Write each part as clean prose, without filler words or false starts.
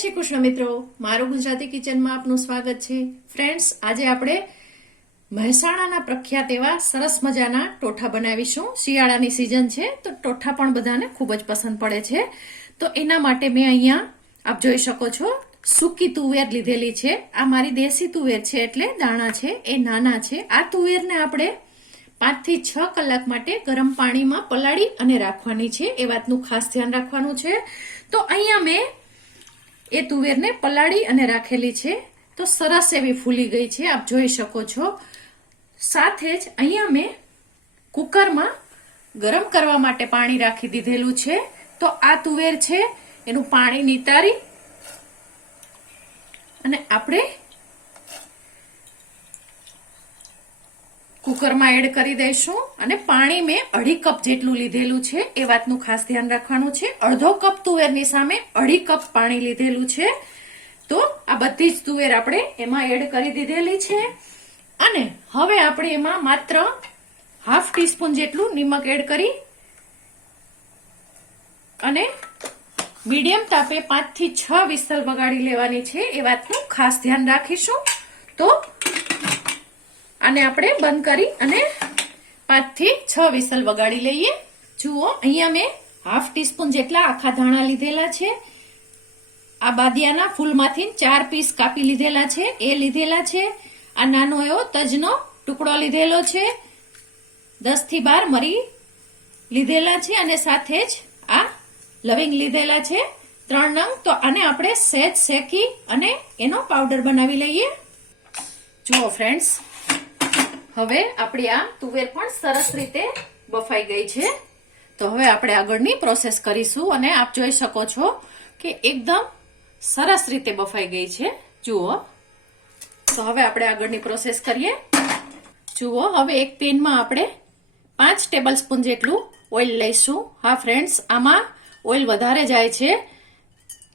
શ્રી કૃષ્ણ મિત્રો, મારું ગુજરાતી કિચનમાં આપનું સ્વાગત છે। ફ્રેન્ડ્સ, આજે આપણે મહેસાણાના પ્રખ્યાત એવા સરસ મજાના ટોઠા બનાવીશું। શિયાળાની સિઝન છે તો ટોઠા પણ બધાને ખૂબ જ પસંદ પડે છે। તો એના માટે મેં અહીંયા આપ જોઈ શકો છો સૂકી તુવેર લીધેલી છે। આ મારી દેશી તુવેર છે એટલે દાણા છે એ નાના છે। આ તુવેરને આપણે 5 થી 6 કલાક માટે ગરમ પાણીમાં પલાળી અને રાખવાની છે, એ વાતનું ખાસ ધ્યાન રાખવાનું છે। તો અહીંયા મેં એ તુવેરને પલાળી અને રાખેલી છે તો સરસ એવી ફૂલી ગઈ છે, આપ જોઈ શકો છો। સાથે જ અહીંયા મેં કુકરમાં ગરમ કરવા માટે પાણી રાખી દીધેલું છે। તો આ તુવેર છે એનું પાણી નિતારી અને આપણે કુકરમાં એડ કરી દઈશું। અને પાણી મેં 2.5 કપ જેટલું લીધેલું છે, એ વાતનું ખાસ ધ્યાન રાખવાનું છે। અડધો કપ તુવેરની સામે 2.5 કપ પાણી લીધેલું છે। તો આ બધી જ તુવેર આપણે એમાં એડ કરી દીધેલી છે અને હવે આપણે એમાં માત્ર ½ ટીસ્પૂન જેટલું નિમક એડ કરી અને મીડિયમ તાપે 5 થી 6 વિસલ વગાડી લેવાની છે, એ વાતનું ખાસ ધ્યાન રાખીશું। તો આને આપણે બંધ કરી અને 5 થી 6 વિસલ વગાડી લઈએ। જુઓ, અહીંયા મેં ½ ટીસ્પૂન જેટલા આખા ધાણા લીધેલા છે। આ બાદિયાના ફૂલમાંથી 4 પીસ કાપી લીધેલા છે, એ લીધેલા છે। આ નાનો એવો તજનો ટુકડો લીધેલો છે, 10 થી 12 મરી લીધેલા છે અને સાથે જ આ લવિંગ લીધેલા છે 3 નંગ। તો આને આપણે સહેજ શેકી અને એનો પાવડર બનાવી લઈએ। જુઓ ફ્રેન્ડ્સ, હવે આપણી આ તુવેર પણ સરસ રીતે બફાઈ ગઈ છે। તો હવે આપણે આગળની પ્રોસેસ કરીશું અને આપ જોઈ શકો છો કે એકદમ સરસ રીતે બફાઈ ગઈ છે। જુઓ, તો હવે આપણે આગળની પ્રોસેસ કરીએ। જુઓ, હવે એક પેનમાં આપણે 5 ટેબલ સ્પૂન જેટલું ઓઇલ લઈશું। હા ફ્રેન્ડ્સ, આમાં ઓઇલ વધારે જાય છે,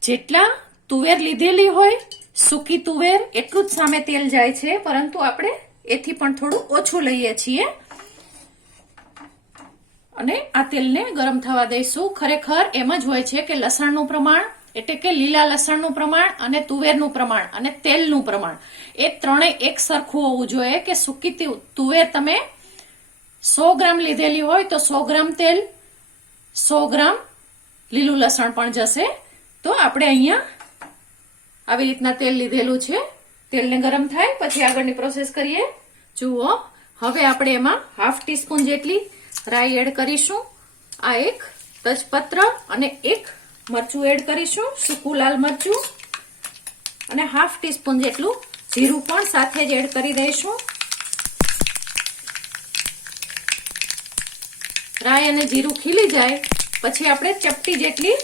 જેટલા તુવેર લીધેલી હોય સૂકી તુવેર એટલું જ સામે તેલ જાય છે, પરંતુ આપણે એથી પણ થોડું ઓછું લઈએ છીએ અને આ તેલને ગરમ થવા દઈશું। ખરેખર એમ જ હોય છે કે લસણનું પ્રમાણ એટલે કે લીલા લસણનું પ્રમાણ અને તુવેરનું પ્રમાણ અને તેલનું પ્રમાણ એ ત્રણેય એક સરખું હોવું જોઈએ। કે સૂકી તુવેર તમે 100 ગ્રામ લીધેલી હોય તો 100 ગ્રામ તેલ, 100 ગ્રામ લીલું લસણ પણ જશે। તો આપણે અહીંયા આવી રીતના તેલ લીધેલું છે, તેલને ગરમ થાય પછી આગળની પ્રોસેસ કરીએ। જુઓ, હવે આપણે એમાં ½ ટીસ્પૂન જેટલી રાઈ એડ કરીશું। આ એક તજપત્ર અને એક મરચું એડ કરીશું, સૂકું લાલ મરચું, અને ½ ટીસ્પૂન જેટલું જીરું પણ સાથે જ એડ કરી દઈશું। રાઈ અને જીરું ખીલી જાય પછી આપણે ચપટી જેટલી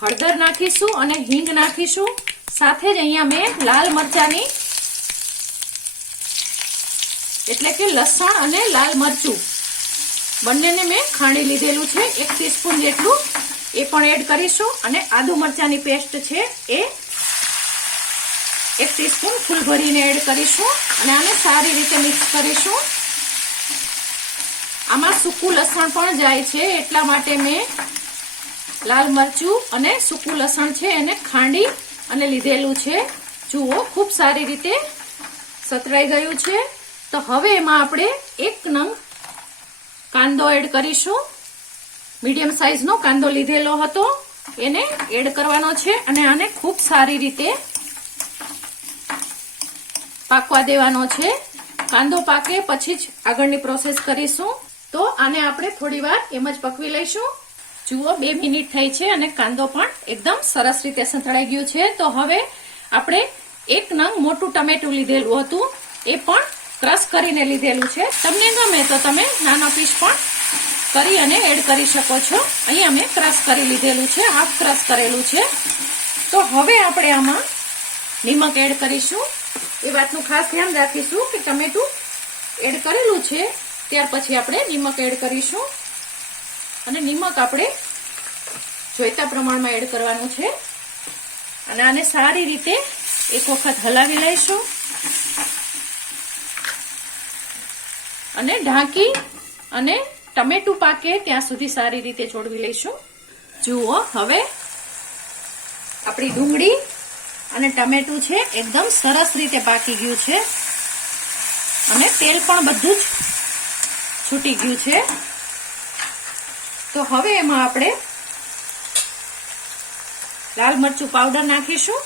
હળદર નાખીશું અને હિંગ નાખીશું। સાથે જ અહીંયા મેં લાલ મરચાની એટલે કે લસણ અને લાલ મરચું બંનેને મેં ખાંડી લીધેલું છે, 1 ટીસ્પૂન જેટલું એ પણ એડ કરીશું। અને આદુ મરચાની પેસ્ટ છે એ 1 ટીસ્પૂન ફૂલ ભરીને એડ કરીશું અને આને સારી રીતે મિક્સ કરીશું। આમાં સૂકું લસણ પણ જાય છે એટલા માટે મેં લાલ મરચું અને સૂકું લસણ છે એને ખાંડી અને લીધેલું છે। જુઓ, ખૂબ સારી રીતે સતરાઈ ગયું છે। તો હવે એમાં આપણે 1 નંગ કાંદો એડ કરીશું। મીડિયમ સાઈઝનો કાંદો લીધેલો હતો એને એડ કરવાનો છે અને આને ખૂબ સારી રીતે પાકવા દેવાનો છે। કાંદો પાકે પછી જ આગળની પ્રોસેસ કરીશું। તો આને આપણે થોડી વાર એમ જ પકવી લઈશું। જુઓ, 2 મિનિટ થઈ છે અને કાંદો પણ એકદમ સરસ રીતે સંતળાઈ ગયું છે। તો હવે આપણે 1 નંગ મોટું ટમેટું લીધેલું હતું એ પણ ક્રશ કરીને લીધેલું છે, તમને ગમે તો તમે નાનો પીસ પણ કરી અને એડ કરી શકો છો। અહીંયા મેં ક્રશ કરી લીધેલું છે, હાફ ક્રશ કરેલું છે। તો હવે આપણે આમાં નિમક એડ કરીશું। એ વાતનું ખાસ ધ્યાન રાખીશું કે ટમેટું એડ કરેલું છે ત્યાર પછી આપણે નિમક એડ કરીશું અને નિમક આપણે જોઈતા પ્રમાણમાં એડ કરવાનું છે અને આને સારી રીતે એક વખત હલાવી લઈશું અને ઢાંકી અને ટમેટું પાકે ત્યાં સુધી સારી રીતે ચોળવી લઈશું। જુઓ, હવે આપણી આપણી ડુંગળી અને ટમેટું છે એકદમ સરસ રીતે પાકી ગયું છે અને તેલ પણ બધું જ છૂટી ગયું છે. તો હવે એમાં આપણે લાલ મરચું પાવડર નાખીશું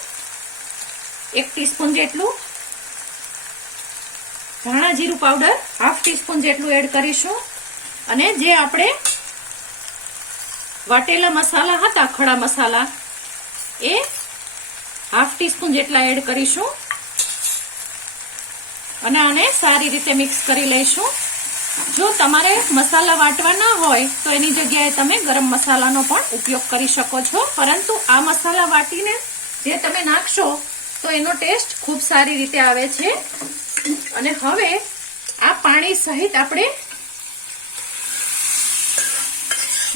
1 ટીસ્પૂન જેટલું, ધાણા જીરું પાવડર 1/2 ટીસ્પૂન જેટલું એડ કરીશું અને જે આપણે વાટેલા મસાલા હતા ખડા મસાલા એ 1/2 ટીસ્પૂન જેટલા એડ કરીશું અને આને સારી રીતે મિક્સ કરી લઈશું. જો તમારે મસાલા વાટવા ના હોય તો એની જગ્યાએ તમે ગરમ મસાલાનો પણ ઉપયોગ કરી શકો છો, પરંતુ આ મસાલા વાટીને જે તમે નાખશો તો એનો ટેસ્ટ ખૂબ સારી રીતે આવે છે. અને હવે આ પાણી સહિત આપણે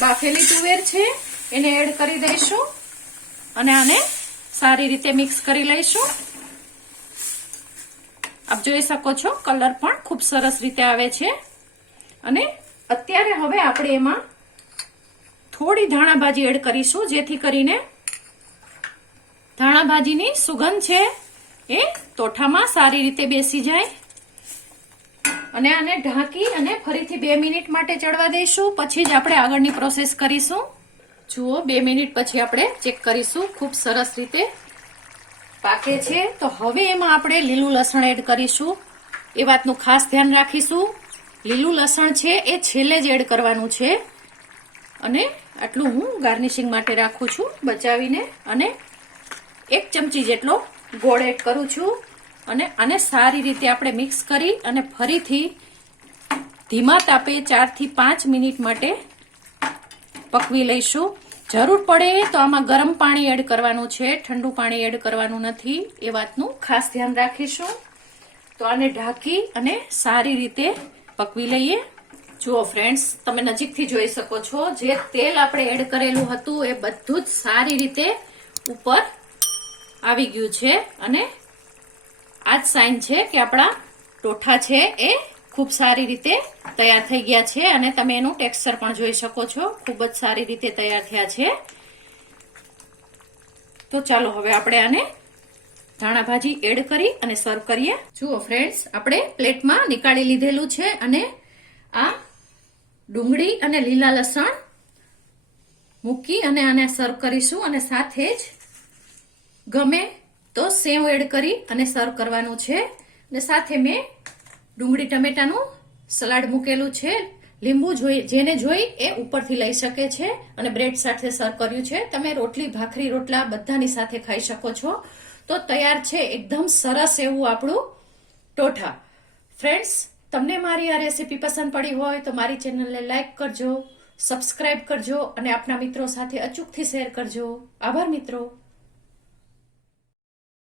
બાફેલી તુવેર છે એને એડ કરી દઈશું અને આને સારી રીતે મિક્સ કરી લઈશું. આપ જોઈ શકો છો કલર પણ ખૂબ સરસ રીતે આવે છે. અને અત્યારે હવે આપણે એમાં થોડી ધાણા ભાજી એડ કરીશું, જેથી કરીને ધાણા ભાજીની સુગંધ છે એ તોઠામાં સારી રીતે બેસી જાય. અને આને ઢાંકી અને ફરીથી 2 મિનિટ માટે ચડવા દઈશું, પછી જ આપણે આગળની પ્રોસેસ કરીશું. જુઓ 2 મિનિટ પછી આપણે ચેક કરીશું, ખૂબ સરસ રીતે પાકે છે. તો હવે એમાં આપણે લીલું લસણ એડ કરીશું. એ વાતનું ખાસ ધ્યાન રાખીશું, લીલું લસણ છે એ છેલ્લે જ એડ કરવાનું છે. અને આટલું હું ગાર્નિશિંગ માટે રાખું છું બચાવીને. અને 1 ચમચી જેટલો ગોળ એડ કરું છું અને આને સારી રીતે આપણે મિક્સ કરી અને ફરીથી ધીમા તાપે 4 થી 5 મિનિટ માટે પકવી લઈશું. જરૂર પડે તો આમાં ગરમ પાણી એડ કરવાનું છે, ઠંડુ પાણી એડ કરવાનું નથી, એ વાતનું ખાસ ધ્યાન રાખીશું. તો આને ઢાંકી અને સારી રીતે પકવી લઈએ. જુઓ ફ્રેન્ડ્સ, તમે નજીકથી જોઈ શકો છો જે તેલ આપણે એડ કરેલું હતું એ બધું જ સારી રીતે ઉપર આવી ગયું છે. અને આ જ સાઇન છે કે આપણા ટોઠા છે એ ખૂબ સારી રીતે તૈયાર થઈ ગયા છે. અને તમે એનું ટેક્સચર પણ જોઈ શકો છો, ખૂબ જ સારી રીતે તૈયાર થયા છે. તો ચાલો હવે આપણે આને ધાણા ભાજી એડ કરી અને સર્વ કરીએ. જુઓ ફ્રેન્ડ્સ, આપણે પ્લેટમાં નીકાળી લીધેલું છે અને આ ડુંગળી અને લીલા લસણ મૂકી અને આને સર્વ કરીશું. અને સાથે જ ગમે તો સેવ એડ કરી અને સર્વ કરવાનું છે. અને સાથે મેં ડુંગળી ટમેટાનું સલાડ મૂકેલું છે. લીંબુ જેને જોઈ એ ઉપરથી લઈ શકે છે. અને બ્રેડ સાથે સર્વ કર્યું છે. તમે રોટલી, ભાખરી, રોટલા બધાની સાથે ખાઈ શકો છો. તો તૈયાર છે એકદમ સરસ એવું આપણું ટોઠા. ફ્રેન્ડ્સ, તમને મારી આ રેસીપી પસંદ પડી હોય તો મારી ચેનલને લાઈક કરજો, સબસ્ક્રાઇબ કરજો અને આપના મિત્રો સાથે અચૂકથી શેર કરજો. આભાર મિત્રો.